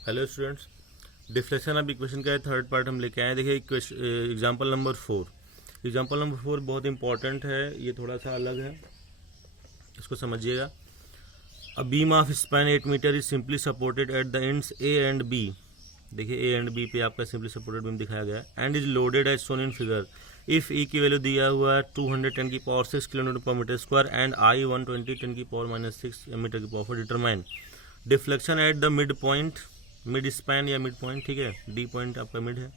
Hello students, deflection of equation का third part हम लेके आए। देखिए एग्जांपल नंबर 4। एग्जांपल नंबर 4 बहुत इंपॉर्टेंट है, ये थोड़ा सा अलग है, इसको समझिएगा। A beam of span 8 metre is simply supported at the ends A and B. देखिए ए एंड बी पे आपका सिंपली सपोर्टेड बीम दिखाया गया है and is loaded as shown in figure. If E की वैल्यू दिया हुआ है 210 की पावर 6 किलोमीटर पर मीटर स्क्वायर एंड आई 120 10 की पावर -6 मीटर की power determine deflection at the mid point, mid span या मिड पॉइंट, ठीक है। डी पॉइंट आपका मिड है,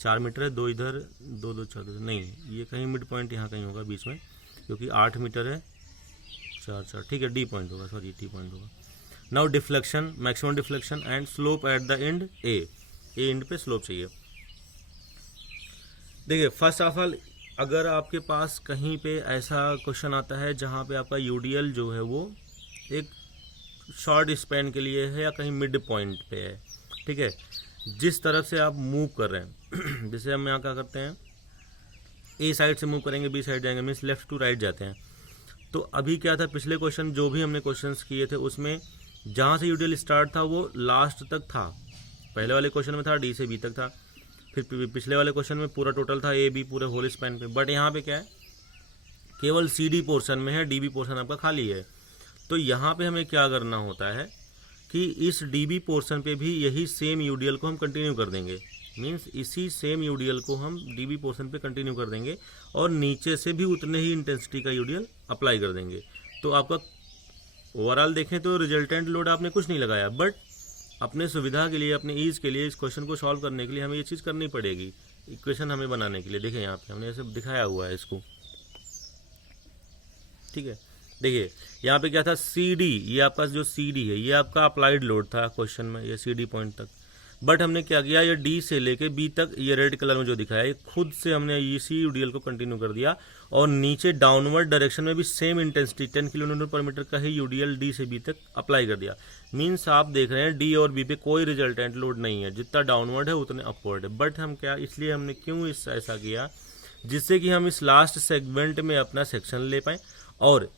4 मीटर है, 2 इधर 2 2 4 नहीं, ये कहीं मिड पॉइंट यहाँ कहीं होगा बीच में, क्योंकि 8 मीटर है, 4 4, ठीक है। डी पॉइंट होगा, सॉरी टी पॉइंट होगा। Now deflection, maximum deflection and slope at the end A and पे स्लोप चाहिए। देखिए फर्स्ट ऑफ ऑल, अगर आपके पास कहीं पे ऐसा क्वेश्चन आता है जहाँ पे आपका यूडीएल जो है वो एक शॉर्ट स्पैन के लिए है या कहीं मिड पॉइंट पे है, ठीक है, जिस तरफ से आप मूव कर रहे हैं जैसे हम यहाँ क्या करते हैं, ए साइड से मूव करेंगे बी साइड जाएंगे, मीन्स लेफ्ट टू राइट जाते हैं। तो अभी क्या था, पिछले क्वेश्चन जो भी हमने क्वेश्चंस किए थे उसमें जहाँ से यूडीएल स्टार्ट था वो लास्ट तक था। पहले वाले क्वेश्चन में था डी से बी तक था, फिर पिछले वाले क्वेश्चन में पूरा टोटल था ए बी पूरे होल स्पैन पे। बट यहाँ पे क्या है, केवल सी डी पोर्शन में है, डी बी पोर्शन आपका खाली है। तो यहाँ पे हमें क्या करना होता है कि इस डीबी पोर्शन पे भी यही सेम यूडीएल को हम कंटिन्यू कर देंगे, मींस इसी सेम यूडीएल को हम डीबी पोर्शन पे कंटिन्यू कर देंगे और नीचे से भी उतने ही इंटेंसिटी का यूडीएल अप्लाई कर देंगे। तो आपका ओवरऑल देखें तो रिजल्टेंट लोड आपने कुछ नहीं लगाया, बट अपने सुविधा के लिए, अपने ईज के लिए, इस क्वेश्चन को सॉल्व करने के लिए हमें ये चीज़ करनी पड़ेगी, इक्वेशन हमें बनाने के लिए। देखिए यहाँ पे हमने ऐसे दिखाया हुआ है इसको, ठीक है। देखिए यहाँ पे क्या था, सी डी, ये आपका जो सी डी है ये आपका अप्लाइड लोड था क्वेश्चन में, ये सी डी पॉइंट तक। बट हमने क्या किया, ये डी से लेके बी तक, ये रेड कलर में जो दिखाया है, खुद से हमने इसी यूडीएल को कंटिन्यू कर दिया और नीचे डाउनवर्ड डायरेक्शन में भी सेम इंटेंसिटी 10 किलोमीटर पर मीटर का ही यूडीएल डी से बी तक अप्लाई कर दिया। मीन्स आप देख रहे हैं डी और बी पे कोई रिजल्टेंट लोड नहीं है, जितना डाउनवर्ड है उतने अपवर्ड है। बट हम क्या, इसलिए हमने क्यों ऐसा किया, जिससे कि हम इस लास्ट सेगमेंट में अपना सेक्शन ले पाए और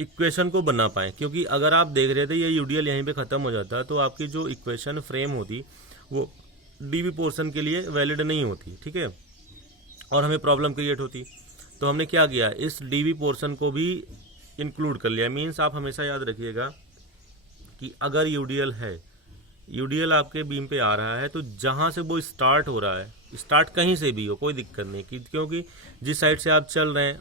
इक्वेशन को बना पाए। क्योंकि अगर आप देख रहे थे ये यूडीएल यहीं पे ख़त्म हो जाता तो आपकी जो इक्वेशन फ्रेम होती वो डीबी पोर्शन के लिए वैलिड नहीं होती, ठीक है, और हमें प्रॉब्लम क्रिएट होती। तो हमने क्या किया, इस डीबी पोर्शन को भी इंक्लूड कर लिया। मीन्स आप हमेशा याद रखिएगा कि अगर यूडीएल है, यूडीएल आपके बीम पे आ रहा है, तो जहाँ से वो स्टार्ट हो रहा है, स्टार्ट कहीं से भी हो कोई दिक्कत नहीं, क्योंकि जिस साइड से आप चल रहे हैं,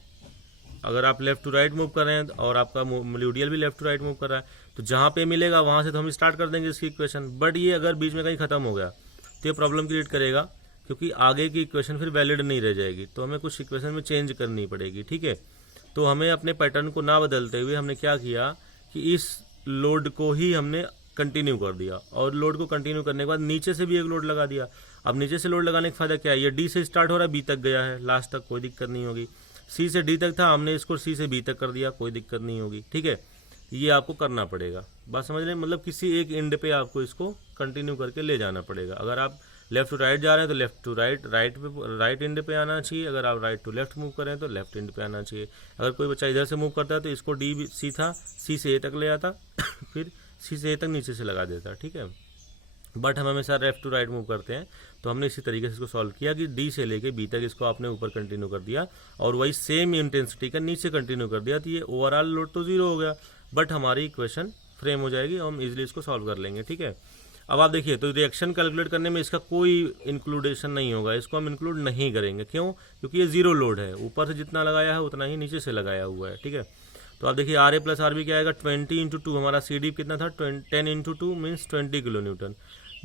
अगर आप लेफ्ट टू राइट मूव कर रहे हैं और आपका यूडीएल भी लेफ्ट टू राइट मूव कर रहा है, तो जहाँ पे मिलेगा वहाँ से तो हम स्टार्ट कर देंगे इसकी इक्वेशन। बट ये अगर बीच में कहीं खत्म हो गया तो ये प्रॉब्लम क्रिएट करेगा, क्योंकि आगे की इक्वेशन फिर वैलिड नहीं रह जाएगी। तो हमें कुछ इक्वेशन में चेंज करनी पड़ेगी, ठीक है। तो हमें अपने पैटर्न को ना बदलते हुए हमने क्या किया कि इस लोड को ही हमने कंटिन्यू कर दिया, और लोड को कंटिन्यू करने के बाद नीचे से भी एक लोड लगा दिया। अब नीचे से लोड लगाने का फायदा क्या है, ये डी से स्टार्ट हो रहा है, बी तक गया है, लास्ट तक कोई दिक्कत नहीं होगी। सी से डी तक था, हमने इसको सी से बी तक कर दिया, कोई दिक्कत नहीं होगी, ठीक है। ये आपको करना पड़ेगा, बात समझ रहे हैं, मतलब किसी एक एंड पे आपको इसको कंटिन्यू करके ले जाना पड़ेगा। अगर आप लेफ्ट टू राइट जा रहे हैं तो left to right, right end पे आना चाहिए। अगर आप राइट टू लेफ्ट मूव कर रहे हैं तो लेफ्ट एंड पे आना चाहिए। अगर कोई बच्चा इधर से मूव करता है तो इसको डी सी था, सी से ए तक ले आता फिर सी से ए तक नीचे से लगा देता, ठीक है। बट हम हमेशा लेफ्ट टू राइट मूव करते हैं, तो हमने इसी तरीके से इसको सॉल्व किया कि डी से लेके बी तक इसको आपने ऊपर कंटिन्यू कर दिया और वही सेम इंटेंसिटी का नीचे कंटिन्यू कर दिया। तो ये ओवरऑल लोड तो जीरो हो गया, बट हमारी इक्वेशन फ्रेम हो जाएगी और हम इजीली इसको सॉल्व कर लेंगे, ठीक है। अब आप देखिए, तो रिएक्शन कैलकुलेट करने में इसका कोई इंक्लूडेशन नहीं होगा, इसको हम इंक्लूड नहीं करेंगे। क्यों? क्योंकि ये जीरो लोड है, ऊपर से जितना लगाया है उतना ही नीचे से लगाया हुआ है, ठीक है। तो आप देखिए R A plus R B क्या आएगा, 20 × 2, हमारा सी डी कितना था, 10 × 2 means 20 kilo newton.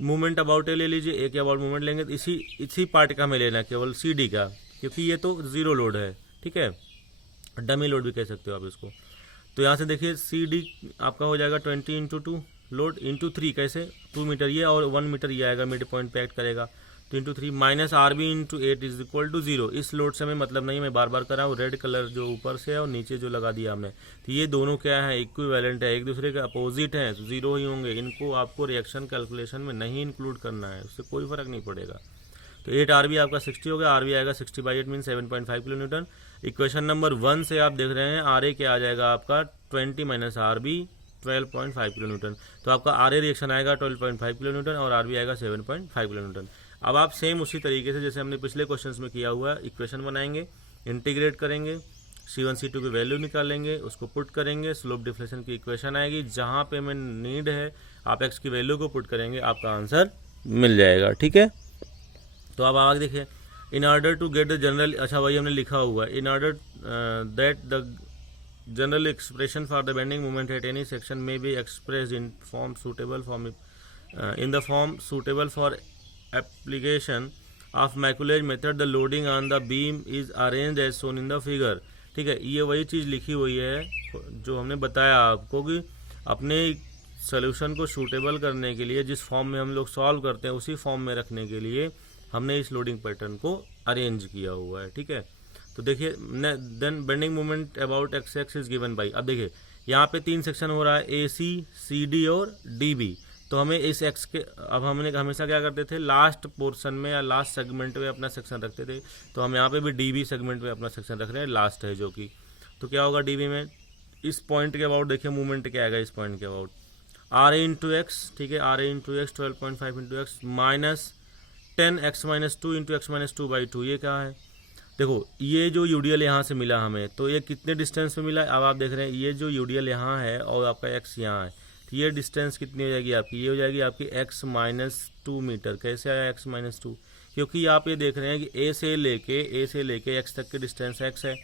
Movement about A ले लीजिए, एक अबाउट मूवमेंट लेंगे तो इसी पार्ट का हमें लेना है, केवल सी डी का, क्योंकि ये तो जीरो लोड है, ठीक है, डमी लोड भी कह सकते हो आप इसको। तो यहाँ से देखिए सी डी आपका हो जाएगा 20 × 2 लोड इंटू 3, कैसे, 2 मीटर ये और 1 मीटर ये आएगा, मिड पॉइंट पे एक्ट करेगा, तो into 3 minus R B into 8 is equal to 0। इस लोड से हमें मतलब नहीं, मैं बार बार कर रहा हूँ, रेड कलर जो ऊपर से है और नीचे जो लगा दिया हमने, तो ये दोनों क्या है, इक्विवेलेंट है, एक दूसरे के अपोजिट हैं, तो जीरो ही होंगे। इनको आपको रिएक्शन कैलकुलेशन में नहीं इंक्लूड करना है, उससे कोई फर्क नहीं पड़ेगा। तो 8 आर बी आपका 60 हो गया, आर बी आएगा 60/8 mean 7.5 kilo Newton. Equation number 1 से आप देख रहे हैं आर ए क्या आ जाएगा आपका 20 - आर बी 12.5 किलो न्यूटन। तो आपका आर ए रिएक्शन आएगा 12.5 किलो न्यूटन और आर बी आएगा 7.5 किलो न्यूटन। अब आप सेम उसी तरीके से जैसे हमने पिछले क्वेश्चंस में किया हुआ इक्वेशन बनाएंगे, इंटीग्रेट करेंगे, C1 C2 की वैल्यू निकालेंगे, उसको पुट करेंगे, स्लोप डिफ्लेक्शन की इक्वेशन आएगी, जहाँ पे हमें नीड है आप x की वैल्यू को पुट करेंगे, आपका आंसर मिल जाएगा। ठीक है, तो अब आगे देखिए, इन ऑर्डर टू गेट द जनरल, अच्छा वही हमने लिखा हुआ है, in order that the general expression for the bending moment at any section may be expressed in form suitable for in the form suitable for application of Macaulay's method, the loading on the beam is arranged as shown in the figure. ठीक है, ये वही चीज़ लिखी हुई है जो हमने बताया आपको कि अपने सोल्यूशन को सूटेबल करने के लिए जिस फॉर्म में हम लोग सॉल्व करते हैं उसी फॉर्म में रखने के लिए हमने इस लोडिंग पैटर्न को अरेंज किया हुआ है। ठीक है, तो देखिए then bending moment about X X is given by, अब देखिए यहाँ पे 3 सेक्शन हो रहा है, ए सी, सी डी और डी बी। तो हमें इस एक्स के, अब हमने हमेशा क्या करते थे, लास्ट पोर्शन में या लास्ट सेगमेंट में अपना सेक्शन रखते थे, तो हम यहाँ पे भी डी बी सेगमेंट में अपना सेक्शन रख रहे हैं, लास्ट है जो कि, तो क्या होगा डी बी में इस पॉइंट के अबाउट देखिए मूवमेंट क्या आएगा इस पॉइंट के about, R A into X. ठीक है, R A into X 12.5 into X minus 10 x minus 2 into X minus 2/2, ये क्या है, देखो ये जो यूडीएल यहाँ से मिला हमें, तो ये कितने डिस्टेंस पे मिला, अब आप देख रहे हैं ये जो यूडीएल यहाँ है और आपका एक्स यहाँ है, तो ये डिस्टेंस कितनी हो जाएगी आपकी, ये हो जाएगी आपकी x माइनस 2 मीटर। कैसे आया x माइनस 2, क्योंकि आप ये देख रहे हैं कि ए से लेके x तक के डिस्टेंस x है,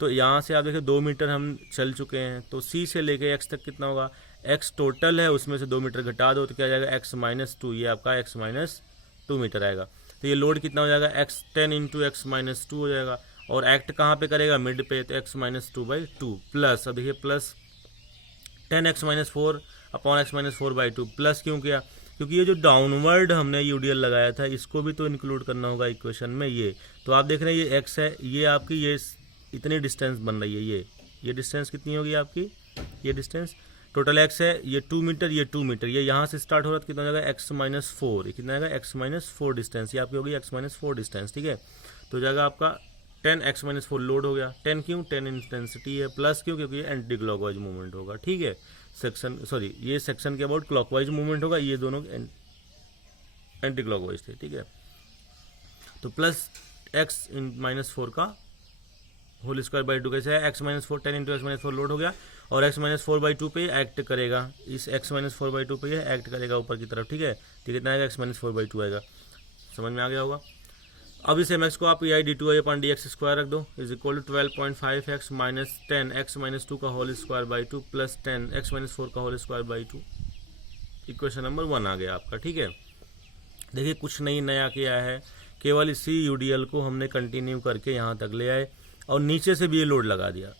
तो यहाँ से आप देखिए 2 मीटर हम चल चुके हैं, तो C से लेके x तक कितना होगा, x टोटल है उसमें से 2 मीटर घटा दो तो क्या जाएगा x माइनस 2, ये आपका x माइनस 2 मीटर आएगा। तो ये लोड कितना हो जाएगा x 10 इंटू एक्स माइनस 2 हो जाएगा, और एक्ट कहाँ पे करेगा, मिड पे, तो x माइनस 2/2 प्लस, अब देखिए plus 10x minus 4 upon x minus 4/2 plus क्यों किया, क्योंकि ये जो डाउनवर्ड हमने यूडीएल लगाया था इसको भी तो इंक्लूड करना होगा इक्वेशन में। ये तो आप देख रहे हैं ये x है, ये आपकी ये इतनी डिस्टेंस बन रही है, ये डिस्टेंस कितनी होगी आपकी, ये डिस्टेंस टोटल x है, ये 2 मीटर, ये 2 मीटर, ये यहाँ से स्टार्ट हो रहा है, कितना हो जाएगा x माइनस 4, ये कितना आएगा x माइनस 4 डिस्टेंस, ये आपकी होगी x माइनस 4 डिस्टेंस। ठीक है, तो जाएगा आपका 10 x माइनस 4 लोड हो गया, 10 क्यों, 10 इंटेंसिटी है, प्लस क्यों, क्योंकि ये एंटी क्लॉकवाइज मूवमेंट होगा। ठीक है, सेक्शन सॉरी ये सेक्शन के अबाउट क्लॉकवाइज मूवमेंट होगा, ये दोनों एंटी क्लॉकवाइज थे। ठीक है, तो प्लस x माइनस 4 का होल स्क्वायर बाई 2 कैसे है, x minus 4 10 into X minus 4 load हो गया, और x माइनस 4/2 पे एक्ट करेगा, इस x माइनस 4/2 पे ये एक्ट करेगा ऊपर की तरफ। ठीक है, तो कितना आएगा x माइनस 4/2 आएगा, समझ में आ गया होगा। अब इस mx को आप ei d2i upon dx square रख दो is equal to 12.5x minus 10 x minus 2 का whole square by 2 plus 10 x minus 4 का whole square by 2, equation number 1 आ गया आपका। ठीक है, देखिए कुछ नहीं नया किया है, केवल इसी यूडीएल को हमने कंटिन्यू करके यहाँ तक ले आए और नीचे से भी ये लोड लगा दिया।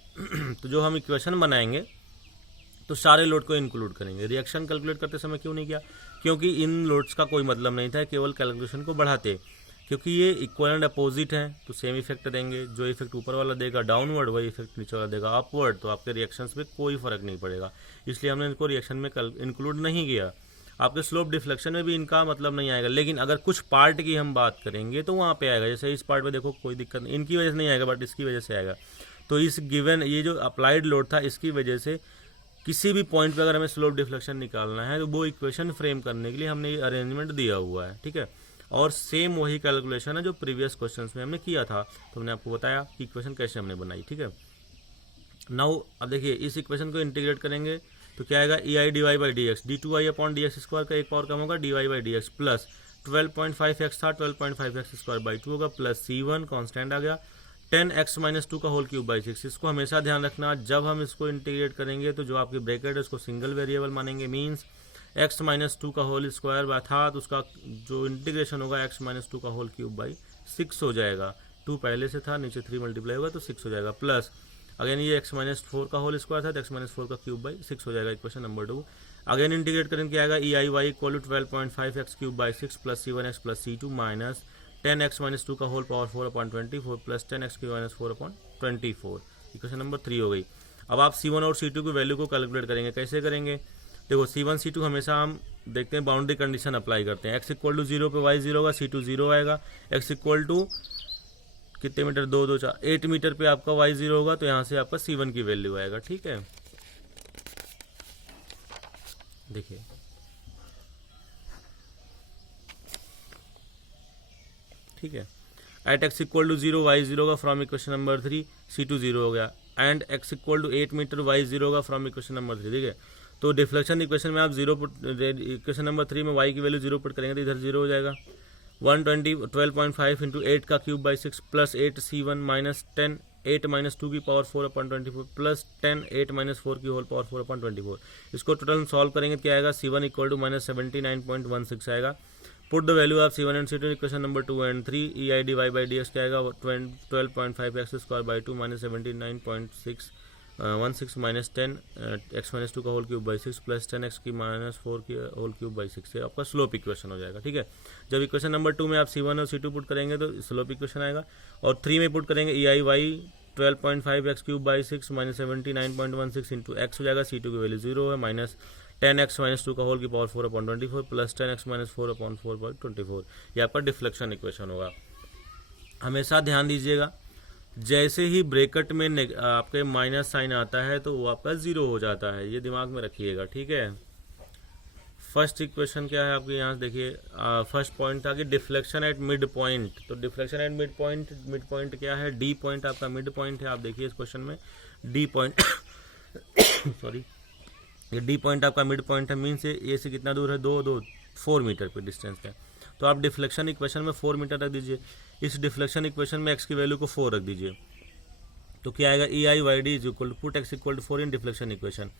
तो जो हम इक्वेशन बनाएंगे तो सारे लोड को इंक्लूड करेंगे। रिएक्शन कैलकुलेट करते समय क्यों नहीं किया, क्योंकि इन लोड्स का कोई मतलब नहीं था, केवल कैलकुलेशन को बढ़ाते, क्योंकि ये इक्वल एंड अपोजिट हैं तो सेम इफेक्ट देंगे, जो इफेक्ट ऊपर वाला देगा डाउनवर्ड वही इफेक्ट नीचे वाला देगा अपवर्ड, तो आपके रिएक्शंस पे कोई फर्क नहीं पड़ेगा, इसलिए हमने इनको रिएक्शन में इंक्लूड नहीं किया। आपके स्लोप डिफ्लेक्शन में भी इनका मतलब नहीं आएगा, लेकिन अगर कुछ पार्ट की हम बात करेंगे तो वहाँ पे आएगा, जैसे इस पार्ट में देखो कोई दिक्कत नहीं, इनकी वजह से नहीं आएगा बट इसकी वजह से आएगा। तो इस गिवन ये जो अप्लाइड लोड था इसकी वजह से किसी भी पॉइंट पे अगर हमें स्लोप डिफ्लेक्शन निकालना है तो वो इक्वेशन फ्रेम करने के लिए हमने ये अरेंजमेंट दिया हुआ है। ठीक है, और सेम वही कैलकुलेशन है जो प्रीवियस क्वेश्चंस में हमने किया था, तो हमने आपको बताया कि इक्वेशन कैसे हमने बनाई। ठीक है, नाउ अब देखिए इस इक्वेशन को इंटीग्रेट करेंगे तो क्या आएगा, E I d y by d x, d 2i upon d x square का एक पावर कम होगा, d y by d x plus 12.5x था 12.5x स्क्वायर बाई 2 होगा, प्लस C1 कॉन्स्टेंट आ गया, 10x माइनस 2 का होल क्यूब बाई 6। इसको हमेशा ध्यान रखना, जब हम इसको इंटीग्रेट करेंगे तो जो आपकी ब्रैकेट है उसको सिंगल वेरिएबल मानेंगे, मीन्स x माइनस 2 का होल स्क्वायर अर्थात उसका जो इंटीग्रेशन होगा x माइनस 2 का होल क्यूब बाई 6 हो जाएगा, 2 पहले से था, नीचे 3 मल्टीप्लाई होगा तो 6 हो जाएगा, प्लस अगेन ये x माइनस 4 का होल स्क्वायर था तो x माइनस 4 का क्यूब बाई 6 हो जाएगा, इक्वेशन नंबर 2। अगेन इंटीग्रेट करेंगे क्या आएगा, E I y equal to 12.5x cube by 6 plus C1x plus C2 minus 10x minus 2 का whole power 4 upon 24 plus 10x cube minus 4 upon 24, equation number 3 हो गई। अब आप C1 और C2 की वैल्यू को कैलकुलेट करेंगे, कैसे करेंगे, देखो C1 C2 हमेशा हम देखते हैं बाउंड्री कंडीशन अप्लाई करते हैं, x इक्वल टू 0 पे y 0 होगा, C2 0 आएगा, x इक्वल टू कितने मीटर, 2 2 4 8 मीटर पे आपका y 0 होगा, तो यहाँ से आपका C1 की वैल्यू आएगा। ठीक है, देखिए ठीक है, at X equal to 0 Y 0 का फ्रॉम इक्वेशन नंबर 3 C2 0 हो गया, and X equal to 8 metre Y 0 का फ्रॉम इक्वेशन नंबर 3। ठीक है, तो डिफ्लेक्शन इक्वेशन में आप 0 पुट, इक्वेशन नंबर 3 में y की वैल्यू 0 पुट करेंगे तो इधर 0 हो जाएगा। 12.5 इंटू 8 का cube by 6 plus 8c1 minus 10 8 minus 2 की पावर 4 अपॉन 24 प्लस 10 8 माइनस 4 की होल पावर 4 अपॉन 24। इसको टोटल सॉल्व करेंगे तो क्या आएगा, c1 इक्वल टू माइनस 79.16 आएगा। Put the value of c1 and c2 equation number 2 and 3, ei dy by dx क्या आएगा 12.5 X square by 2 minus 79.16 minus 10 x minus 2 का whole cube by 6 plus 10 X की minus 4 की whole cube by 6 से आपका slope equation हो जाएगा। ठीक है, जब इक्वेशन नंबर 2 में आप c1 और c2 पुट करेंगे तो स्लोप इक्वेशन आएगा, और 3 में पुट करेंगे ei y 12.5 x cube by 6 minus 79.16 into x हो जाएगा, c2 की वैल्यू 0 है, माइनस 10x माइनस 2 का होल की power 4 upon 24 plus 10x minus 4 upon 4 by 24। ये आपका डिफ्लेक्शन इक्वेशन होगा। हमेशा ध्यान दीजिएगा, जैसे ही ब्रैकेट में आपके माइनस साइन आता है तो वो आपका 0 हो जाता है, ये दिमाग में रखिएगा। ठीक है, फर्स्ट इक्वेशन क्या है आपके यहाँ देखिए, फर्स्ट पॉइंट था कि डिफ्लेक्शन एट मिड पॉइंट। तो डिफ्लेक्शन एट मिड पॉइंट क्या है, डी पॉइंट आपका मिड पॉइंट है। आप देखिए इस क्वेश्चन में डी पॉइंट सॉरी, ये डी पॉइंट आपका मिड पॉइंट है, मीन्स ए से कितना दूर है, 4 मीटर पे डिस्टेंस पे। तो आप डिफ्लेक्शन इक्वेशन में 4 मीटर रख दीजिए, इस डिफ्लेक्शन इक्वेशन में एक्स की वैल्यू को 4 रख दीजिए, तो क्या आएगा, E I y D is equal to put x equal to 4 in deflection equation.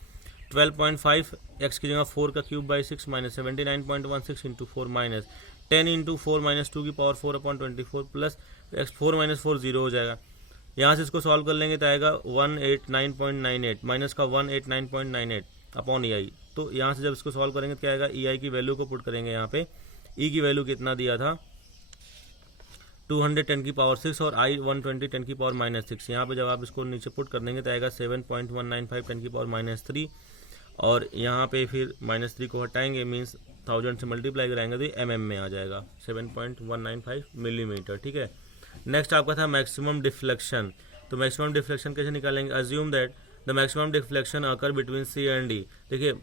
12.5 x की जगह 4 का cube by 6 minus 79.16 into 4 minus 10 into 4 minus 2 की power 4 upon 24 plus x 4 minus 4 0 हो जाएगा। यहाँ से इसको सॉल्व कर लेंगे तो आएगा 189.98 माइनस का 189.98 अपॉन ई आई। तो यहाँ से जब इसको सॉल्व करेंगे तो क्या आएगा, ई आई की वैल्यू को पुट करेंगे यहाँ पे, ई की वैल्यू कितना दिया था 200 10 की पावर 6 और आई 120 10 की पावर माइनस 6। यहाँ पे जब आप इसको नीचे पुट कर देंगे तो आएगा 7.195 10 की पावर माइनस 3, और यहाँ पे फिर माइनस 3 को हटाएंगे, मीन्स 1000 से मल्टीप्लाई कराएंगे तो एम में आ जाएगा 7.195 मिलीमीटर। ठीक है, नेक्स्ट आपका था मैक्सिमम डिफ्लेक्शन। तो मैक्सिमम डिफ्लेक्शन कैसे निकालेंगे, assume that the maximum deflection occur between C and D. देखिए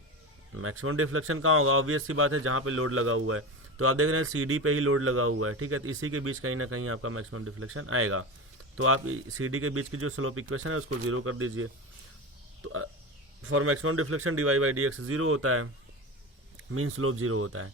मैक्सिमम डिफ्लेक्शन कहाँ होगा, ऑब्वियस सी बात है जहाँ पे लोड लगा हुआ है, तो आप देख रहे हैं सी डी पे ही लोड लगा हुआ है। ठीक है, तो इसी के बीच कहीं ना कहीं आपका मैक्सिमम डिफ्लेक्शन आएगा। तो आप सी डी के बीच की जो स्लोप इक्वेशन है उसको 0 कर दीजिए। तो for maximum deflection d y by d x 0 होता है, मीन स्लोप 0 होता है।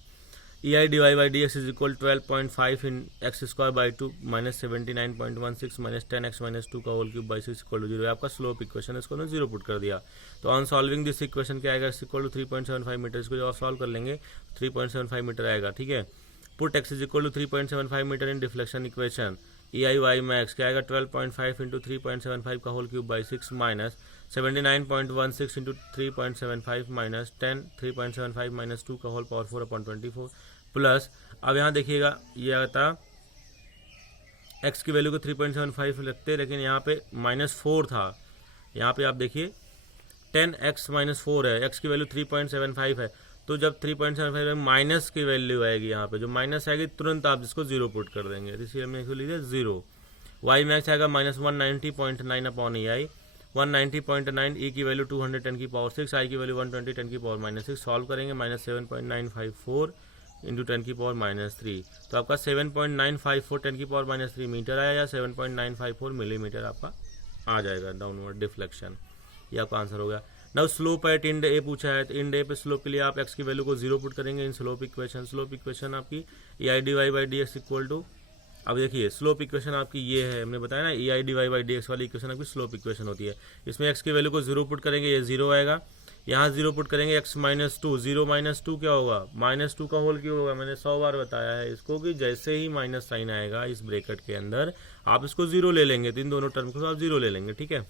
E I d y by d x is equal 12.5 in x square by 2 minus 79.16 minus 10 x minus 2 का whole cube by 6 equal to 0 आपका slope equation, इसको ना 0 put कर दिया। तो ऑन सॉल्विंग दिस इक्वेशन क्या आएगा, इक्वल टू 3.75 मीटर। इसको जब आप सॉल्व कर लेंगे 3.75 मीटर आएगा। ठीक है, put x is equal to 3.75 metre in deflection equation, E I Y max क्या आएगा 12.5 इंटू 3.75 का whole cube by 6 minus 79.16 into 3.75 minus 10 3.75 minus 2 का होल पावर 4 अपॉन 24 प्लस, अब यहाँ देखिएगा ये आता x की वैल्यू को 3.75 लगते, लेकिन यहाँ पे माइनस 4 था, यहाँ पे आप देखिए 10x माइनस 4 है, x की वैल्यू 3.75 है। तो जब 3.75 है माइनस की वैल्यू आएगी, यहाँ पे जो माइनस आएगी तुरंत आप इसको 0 पुट कर देंगे, इसलिए हमने इसको लीजिए 0। y मैक्स आएगा माइनस 190.9 अपॉन ई आई, 190.9, ई की वैल्यू 200 10 की पावर 6, आई की वैल्यू 120 10 की पावर माइनस 6। सॉल्व करेंगे माइनस 7.954 इंटू 10 की पावर माइनस 3, तो आपका 7.954 10 की पावर माइनस 3 मीटर आया, या 7.954 मिलीमीटर आपका आ जाएगा डाउनवर्ड डिफ्लेक्शन। ये आपका आंसर हो गया। Now slope eight Ind A पूछा है, तो इंड ए पे स्लोप के लिए आप एक्स की वैल्यू को 0 पुट करेंगे in slope equation. Slope equation आपकी E I d y by d x equal to, अब देखिए स्लोप इक्वेशन आपकी ये है, हमने बताया ना E I d y by d x वाली इक्वेशन आपकी स्लोप इक्वेशन होती है। इसमें एक्स की वैल्यू को 0 पुट करेंगे, ये 0 आएगा, यहाँ 0 पुट करेंगे एक्स माइनस 2, 0 माइनस 2 क्या होगा, माइनस 2 का होल क्यों होगा, मैंने 100 बार बताया है इसको कि जैसे ही माइनस साइन आएगा इस ब्रैकेट के अंदर आप इसको 0 ले लेंगे, तो इन दोनों टर्म को आप 0 ले लेंगे। ठीक है,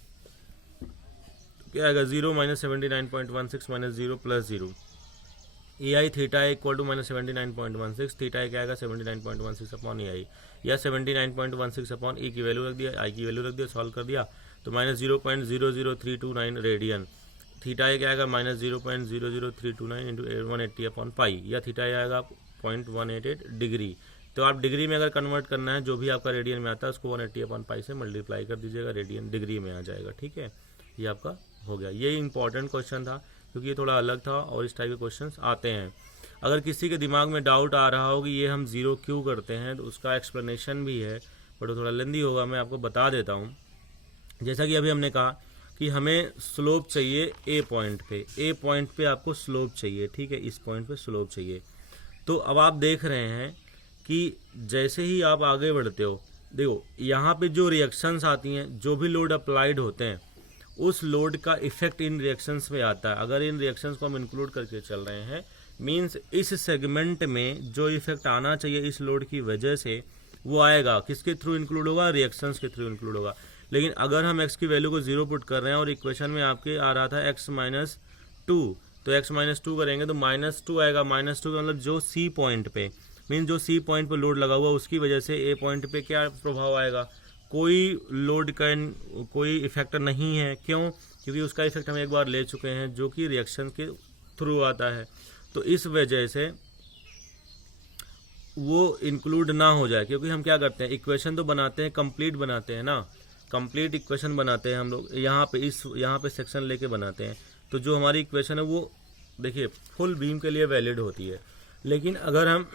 क्या आएगा 0 minus 79.16 minus 0 plus 0, A I theta equal to minus 79.16, theta क्या आएगा 79.16 अपॉन ए आई, या 79.16 अपॉन ई की वैल्यू रख दिया, आई की वैल्यू रख दिया, सॉल्व कर दिया तो माइनस 0.00329 रेडियन, थीटा क्या आएगा माइनस 0.00329 इंटू 180 अपॉन पाई, या थीटा आएगा 0.188 डिग्री। तो आप डिग्री में अगर कन्वर्ट करना है जो भी आपका रेडियन में आता है उसको 180 अपॉन पाई से मल्टीप्लाई कर दीजिएगा, रेडियन डिग्री में आ जाएगा। ठीक है, ये आपका हो गया। ये इंपॉर्टेंट क्वेश्चन था क्योंकि ये थोड़ा अलग था और इस टाइप के क्वेश्चंस आते हैं। अगर किसी के दिमाग में डाउट आ रहा हो कि ये हम ज़ीरो क्यों करते हैं, तो उसका एक्सप्लेनेशन भी है, बट वो थोड़ा लेंदी होगा, मैं आपको बता देता हूँ। जैसा कि अभी हमने कहा कि हमें स्लोप चाहिए ए पॉइंट पे आपको स्लोप चाहिए, ठीक है, इस पॉइंट पे स्लोप चाहिए। तो अब आप देख रहे हैं कि जैसे ही आप आगे बढ़ते हो, देखो यहाँ पे जो रिएक्शंस आती हैं, जो भी लोड अप्लाइड होते हैं, उस लोड का इफेक्ट इन रिएक्शंस में आता है। अगर इन रिएक्शंस को हम इंक्लूड करके चल रहे हैं, मींस इस सेगमेंट में जो इफेक्ट आना चाहिए इस लोड की वजह से, वो आएगा। किसके थ्रू इंक्लूड होगा? रिएक्शंस के थ्रू इंक्लूड होगा। लेकिन अगर हम x की वैल्यू को 0 पुट कर रहे हैं और इक्वेशन में आपके आ रहा था x-2, तो x-2 करेंगे तो -2 आएगा। -2 का मतलब जो C पॉइंट पे, मीन जो C पॉइंट पे लोड लगा हुआ उसकी वजह से A पॉइंट पे क्या प्रभाव आएगा? कोई लोड का कोई इफेक्ट नहीं है। क्यों? क्योंकि उसका इफेक्ट हम एक बार ले चुके हैं, जो कि रिएक्शन के थ्रू आता है। तो इस वजह से वो इंक्लूड ना हो जाए, क्योंकि हम क्या करते हैं, इक्वेशन तो बनाते हैं, कंप्लीट बनाते हैं ना, कंप्लीट इक्वेशन बनाते हैं हम लोग यहाँ पे सेक्शन लेके बनाते हैं। तो जो हमारी इक्वेशन है वो देखिए फुल बीम के लिए वैलिड होती है। लेकिन अगर हम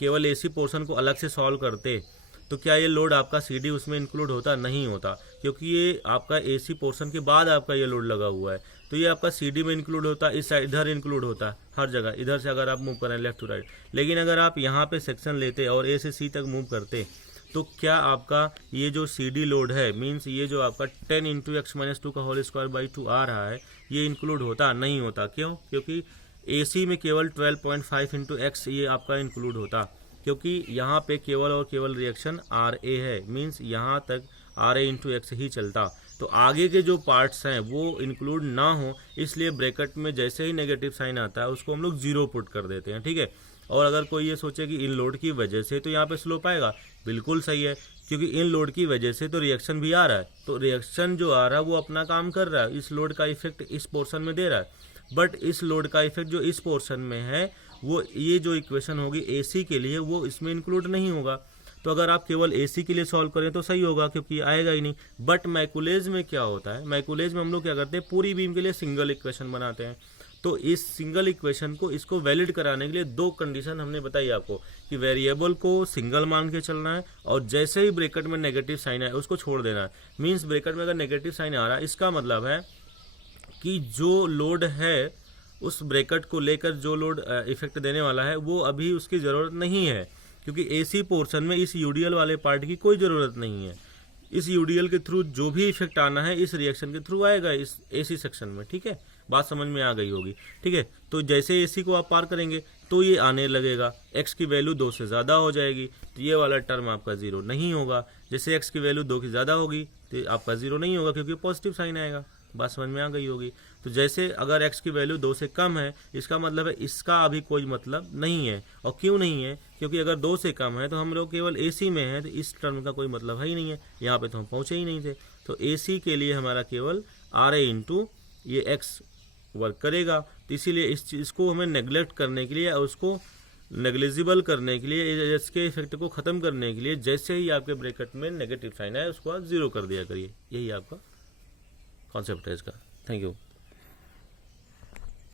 केवल एसी पोर्शन को अलग से सॉल्व करते, तो क्या ये लोड आपका सीडी उसमें इंक्लूड होता? नहीं होता, क्योंकि ये आपका एसी पोर्शन के बाद आपका ये लोड लगा हुआ है। तो ये आपका सीडी में इंक्लूड होता है, इस साइड इधर इंक्लूड होता है, हर जगह इधर से अगर आप मूव करें लेफ्ट टू राइट। लेकिन अगर आप यहाँ पे सेक्शन लेते और ए से सी तक मूव करते, तो क्या आपका ये जो सीडी लोड है, मींस ये जो आपका 10 × x-2 का होल स्क्वायर बाई 2 आ रहा है, ये इंक्लूड होता? नहीं होता। क्यों? क्योंकि एसी में केवल 12.5 × x ये आपका इंक्लूड होता, क्योंकि यहाँ पे केवल और केवल रिएक्शन आर ए है, मींस यहाँ तक आर ए × x ही चलता। तो आगे के जो पार्ट्स हैं वो इंक्लूड ना हो, इसलिए ब्रैकेट में जैसे ही नेगेटिव साइन आता है उसको हम लोग 0 पुट कर देते हैं, ठीक है। और अगर कोई ये सोचे कि इन लोड की वजह से तो यहाँ पे स्लोप आएगा, बिल्कुल सही है, क्योंकि इन लोड की वजह से तो रिएक्शन भी आ रहा है। तो रिएक्शन जो आ रहा है वो अपना काम कर रहा है, इस लोड का इफेक्ट इस पोर्शन में दे रहा है। बट इस लोड का इफेक्ट जो इस पोर्शन में है, वो ये जो इक्वेशन होगी एसी के लिए वो इसमें इंक्लूड नहीं होगा। तो अगर आप केवल एसी के लिए सॉल्व करें तो सही होगा, क्योंकि आएगा ही नहीं। बट मैकुलेज में क्या होता है, मैकुलेज में हम लोग क्या करते हैं, पूरी बीम के लिए सिंगल इक्वेशन बनाते हैं। तो इस सिंगल इक्वेशन को इसको वैलिड कराने के लिए 2 कंडीशन हमने बताई आपको, कि वेरिएबल को सिंगल मान के चलना है और जैसे ही ब्रैकेट में नेगेटिव साइन है उसको छोड़ देना है। मींस ब्रैकेट में अगर नेगेटिव साइन आ रहा है, इसका मतलब है कि जो लोड है उस ब्रैकेट को लेकर जो लोड इफेक्ट देने वाला है वो अभी उसकी ज़रूरत नहीं है, क्योंकि एसी पोर्शन में इस यूडीएल वाले पार्ट की कोई ज़रूरत नहीं है। इस यूडीएल के थ्रू जो भी इफेक्ट आना है इस रिएक्शन के थ्रू आएगा इस एसी सेक्शन में, ठीक है। बात समझ में आ गई होगी, ठीक है। तो जैसे एसी को आप पार करेंगे तो ये आने लगेगा, x की वैल्यू 2 से ज़्यादा हो जाएगी, तो ये वाला टर्म आपका 0 नहीं होगा। जैसे x की वैल्यू 2 की ज़्यादा होगी तो आपका 0 नहीं होगा, क्योंकि पॉजिटिव साइन आएगा। बात समझ में आ गई होगी। तो जैसे अगर x की वैल्यू 2 से कम है, इसका मतलब है इसका अभी कोई मतलब नहीं है। और क्यों नहीं है? क्योंकि अगर 2 से कम है तो हम लोग केवल एसी में हैं, तो इस टर्म का कोई मतलब है ही नहीं है, यहाँ पे तो हम पहुँचे ही नहीं थे। तो एसी के लिए हमारा केवल आर ए इंटू ये एक्स वर्क करेगा। तो इसीलिए इस चीज़ को हमें नेग्लेक्ट करने के लिए, उसको नेग्लिजिबल करने के लिए, इसके इफेक्ट को ख़त्म करने के लिए, जैसे ही आपके ब्रैकेट में नेगेटिव साइन आए उसको आप 0 कर दिया करिए। यही आपका कॉन्सेप्ट है इसका। Thank you.